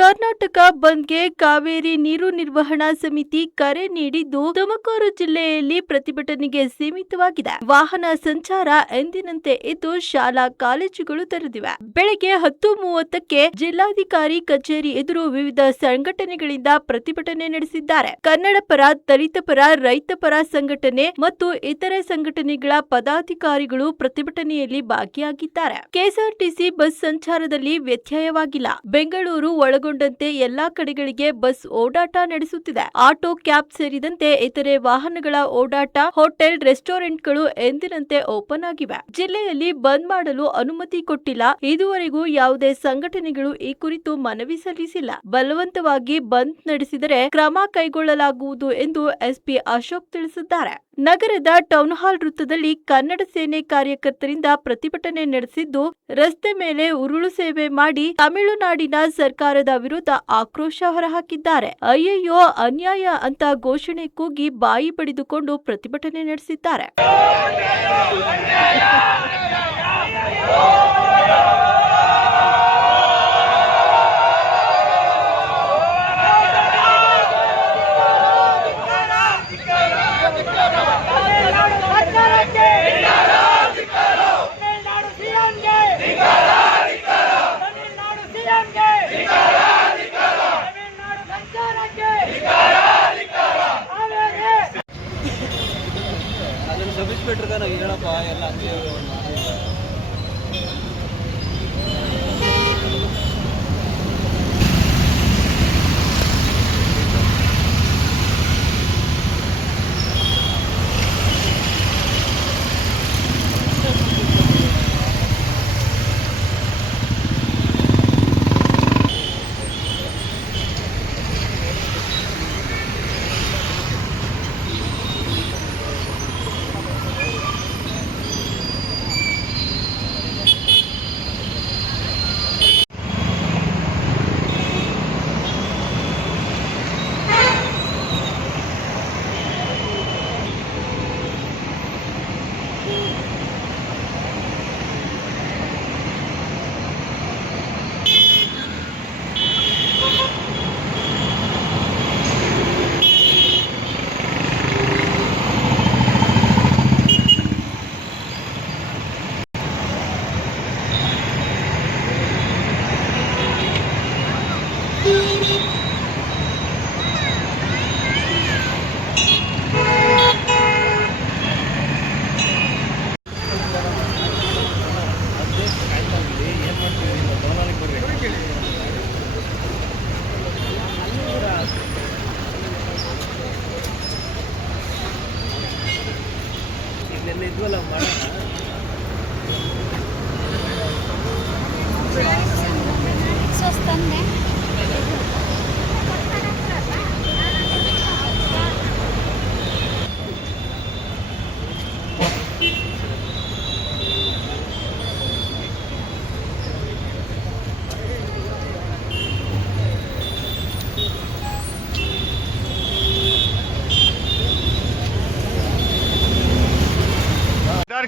ಕರ್ನಾಟಕ ಬಂದ್ಗೆ ಕಾವೇರಿ ನೀರು ನಿರ್ವಹಣಾ ಸಮಿತಿ ಕರೆ ನೀಡಿದ್ದು, ತುಮಕೂರು ಜಿಲ್ಲೆಯಲ್ಲಿ ಪ್ರತಿಭಟನೆಗೆ ಸೀಮಿತವಾಗಿದೆ. ವಾಹನ ಸಂಚಾರ ಎಂದಿನಂತೆ ಇದ್ದು, ಶಾಲಾ ಕಾಲೇಜುಗಳು ತೆರೆದಿವೆ. ಬೆಳಗ್ಗೆ 10:30ಕ್ಕೆ ಜಿಲ್ಲಾಧಿಕಾರಿ ಕಚೇರಿ ಎದುರು ವಿವಿಧ ಸಂಘಟನೆಗಳಿಂದ ಪ್ರತಿಭಟನೆ ನಡೆಸಿದ್ದಾರೆ. ಕನ್ನಡ ಪರ, ದಲಿತ ಪರ, ರೈತ ಪರ ಸಂಘಟನೆ ಮತ್ತು ಇತರೆ ಸಂಘಟನೆಗಳ ಪದಾಧಿಕಾರಿಗಳು ಪ್ರತಿಭಟನೆಯಲ್ಲಿ ಭಾಗಿಯಾಗಿದ್ದಾರೆ. ಕೆಎಸ್ಆರ್ಟಿಸಿ ಬಸ್ ಸಂಚಾರದಲ್ಲಿ ವ್ಯತ್ಯಯವಾಗಿಲ್ಲ. ಬೆಂಗಳೂರು ಒಳಗೊಂಡಂತೆ ಎಲ್ಲಾ ಕಡೆಗಳಿಗೆ ಬಸ್ ಓಡಾಟ ನಡೆಸುತ್ತಿದೆ. ಆಟೋ, ಕ್ಯಾಬ್ ಸೇರಿದಂತೆ ಇತರೆ ವಾಹನಗಳ ಓಡಾಟ, ಹೋಟೆಲ್, ರೆಸ್ಟೋರೆಂಟ್ಗಳು ಎಂದಿನಂತೆ ಓಪನ್ ಆಗಿವೆ. ಜಿಲ್ಲೆಯಲ್ಲಿ ಬಂದ್ ಮಾಡಲು ಅನುಮತಿ ಕೊಟ್ಟಿಲ್ಲ. ಇದುವರೆಗೂ ಯಾವುದೇ ಸಂಘಟನೆಗಳು ಈ ಕುರಿತು ಮನವಿ ಸಲ್ಲಿಸಿಲ್ಲ. ಬಲವಂತವಾಗಿ ಬಂದ್ ನಡೆಸಿದರೆ ಕ್ರಮ ಕೈಗೊಳ್ಳಲಾಗುವುದು ಎಂದು ಎಸ್ಪಿ ಅಶೋಕ್ ತಿಳಿಸಿದ್ದಾರೆ. ನಗರದ ಟೌನ್ ಹಾಲ್ ವೃತ್ತದಲ್ಲಿ ಕನ್ನಡ ಸೇನೆ ಕಾರ್ಯಕರ್ತರಿಂದ ಪ್ರತಿಭಟನೆ ನಡೆಸಿದ್ದು, ರಸ್ತೆ ಮೇಲೆ ಉರುಳು ಸೇವೆ ಮಾಡಿ ತಮಿಳುನಾಡಿನ ಸರ್ಕಾರದ ವಿರುದ್ಧ ಆಕ್ರೋಶ ಹೊರಹಾಕಿದ್ದಾರೆ. ಅಯ್ಯಯ್ಯೋ ಅನ್ಯಾಯ ಅಂತ ಘೋಷಣೆ ಕೂಗಿ ಬಾಯಿ ಬಡಿದುಕೊಂಡು ಪ್ರತಿಭಟನೆ ನಡೆಸಿದ್ದಾರೆ.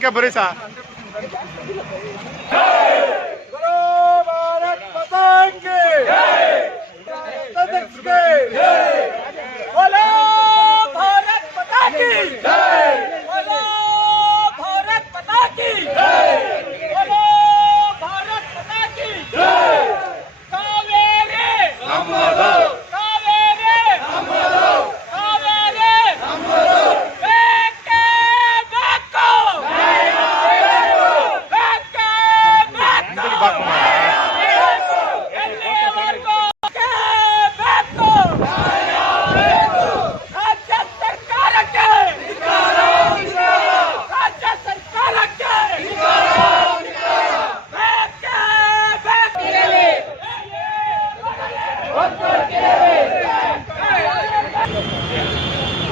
क्या भरोसा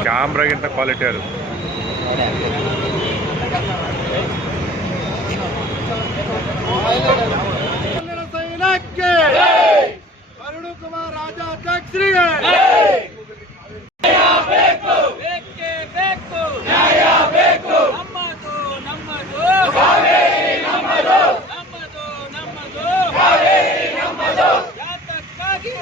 ಕ್ಯಾಮ್ರಾಗಿಂತ ಕ್ವಾಲಿಟಿ ಅದು. ಸೈನ್ಯಕ್ಕೆ ಅರುಣ್ ಕುಮಾರ್ ರಾಜಾಧ್ಯಕ್ಷರಿಗೆ ಯಾತಕ್ಕಾಗಿ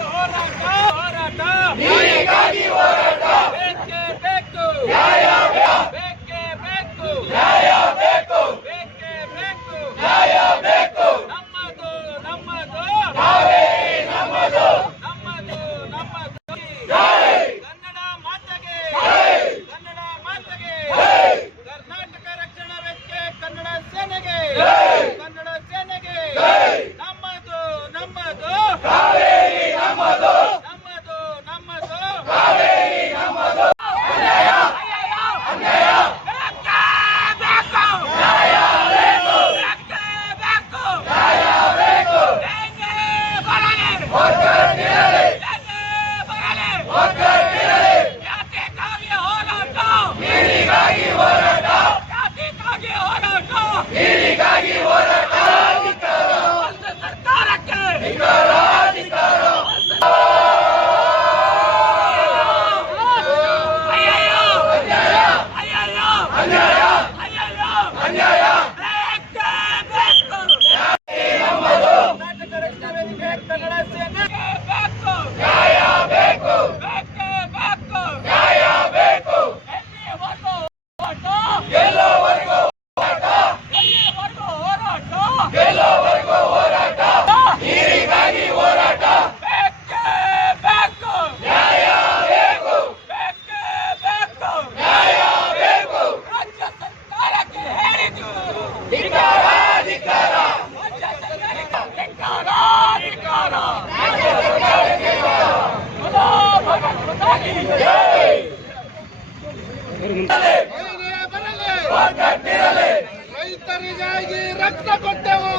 ರೈತರಿಗಾಗಿ ರಕ್ತ ಕೊಟ್ಟೆವು,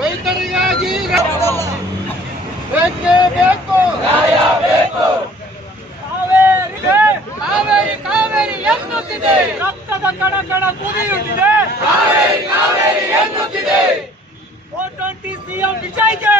ರೈತರಿಗಾಗಿ ಬೇಕೇ ಬೇಕು, ಕಾವೇರಿ ಕಾವೇರಿ ಎನ್ನುತ್ತಿದೆ, ರಕ್ತದ ಕಣ ಕಣ ಕುದಿಯುತ್ತಿದೆ, ಕಾವೇರಿ ಕಾವೇರಿ ಎನ್ನುತ್ತಿದೆ. 420 ಸಿಎಂ ವಿಜಯ್ಗೆ